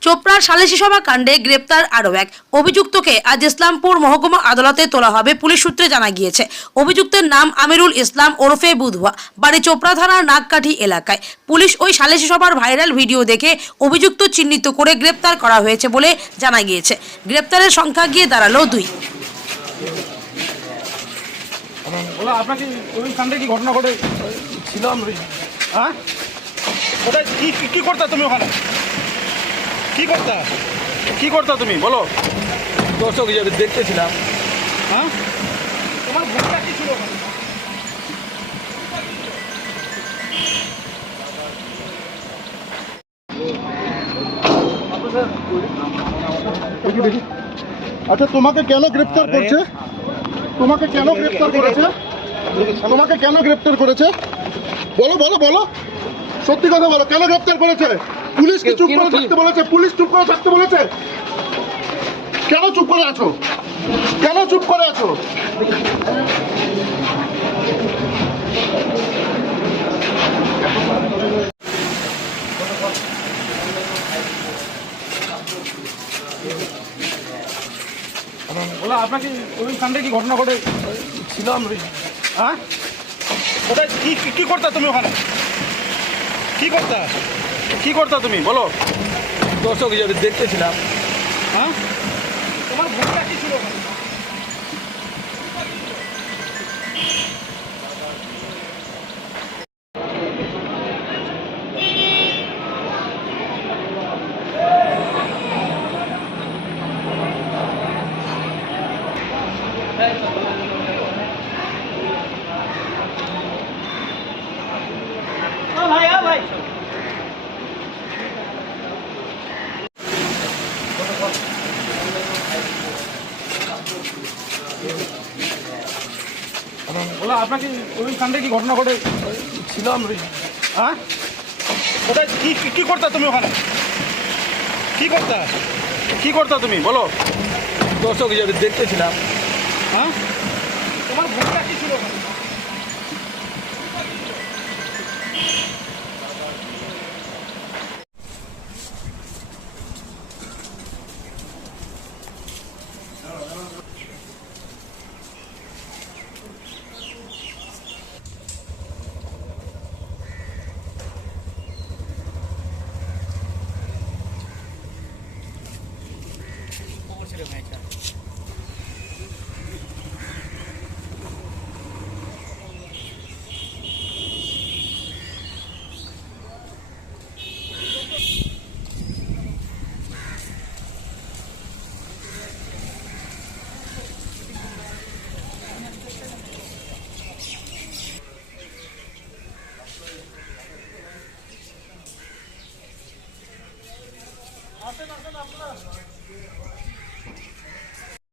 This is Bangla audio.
চোপড়ার সালিশি সভা কাণ্ডে গ্রেপ্তার আরও এক। অভিযুক্তকে আজ ইসলামপুর মহকুমা আদালতে তোলা হবে পুলিশ সূত্রে জানা গিয়েছে। অভিযুক্তের নাম আমিরুল ইসলাম ওরফে বুধুয়া, বাড়ি চোপড়া থানার নাগকাঠি এলাকায়। পুলিশ ওই সালিশি সভার ভাইরাল ভিডিও দেখে অভিযুক্ত চিহ্নিত করে গ্রেপ্তার করা হয়েছে বলে জানা গিয়েছে। গ্রেপ্তারের সংখ্যা গিয়ে দাঁড়াল দুই। ছিলাম হ্যাঁ? কি কি- কি তুমি ওখানে? কি করতা? কি করতা তুমি? বলো। দর্শক হিসাবে দেখতেছিলাম। হ্যাঁ? তোমার ভূমিকা কি ছিল? আচ্ছা তোমাকে কেন গ্রেপ্তার করছে? তোমাকে কেন গ্রেপ্তার করেছে? তোমাকে কেন গ্রেপ্তার করেছে? বলো বলো বলো। সত্যি কথা বলো কেন গ্রেপ্তার করেছে? পুলিশ কি চুপ করে থাকতে বলেছে? পুলিশ চুপ করে থাকতে বলেছে? কেন চুপ করে আছো? কেন চুপ করে আছো? বলো আপনাকে ওই কাণ্ডে কি ঘটনা ঘটে? ছিলাম রে। হ্যাঁ? ওটা কি কি- কি করতা তুমি ওখানে? কি করতা? কি করতো তুমি? বলো। দর্শক হিসাবে দেখতেছিলাম। হ্যাঁ তোমার ভূমিকা কি ছিল ওখানে বলো আপনাকে ওই কাণ্ডে কি ঘটনা ঘটে? ছিলাম রে। হ্যাঁ? ওটা কি কি- কি করতা তুমি ওখানে? কি করতা? কি করতা তুমি? বলো। দর্শক হিসাবে দেখতেছিলাম। হ্যাঁ? তোমার kilometre. Atın atın atın.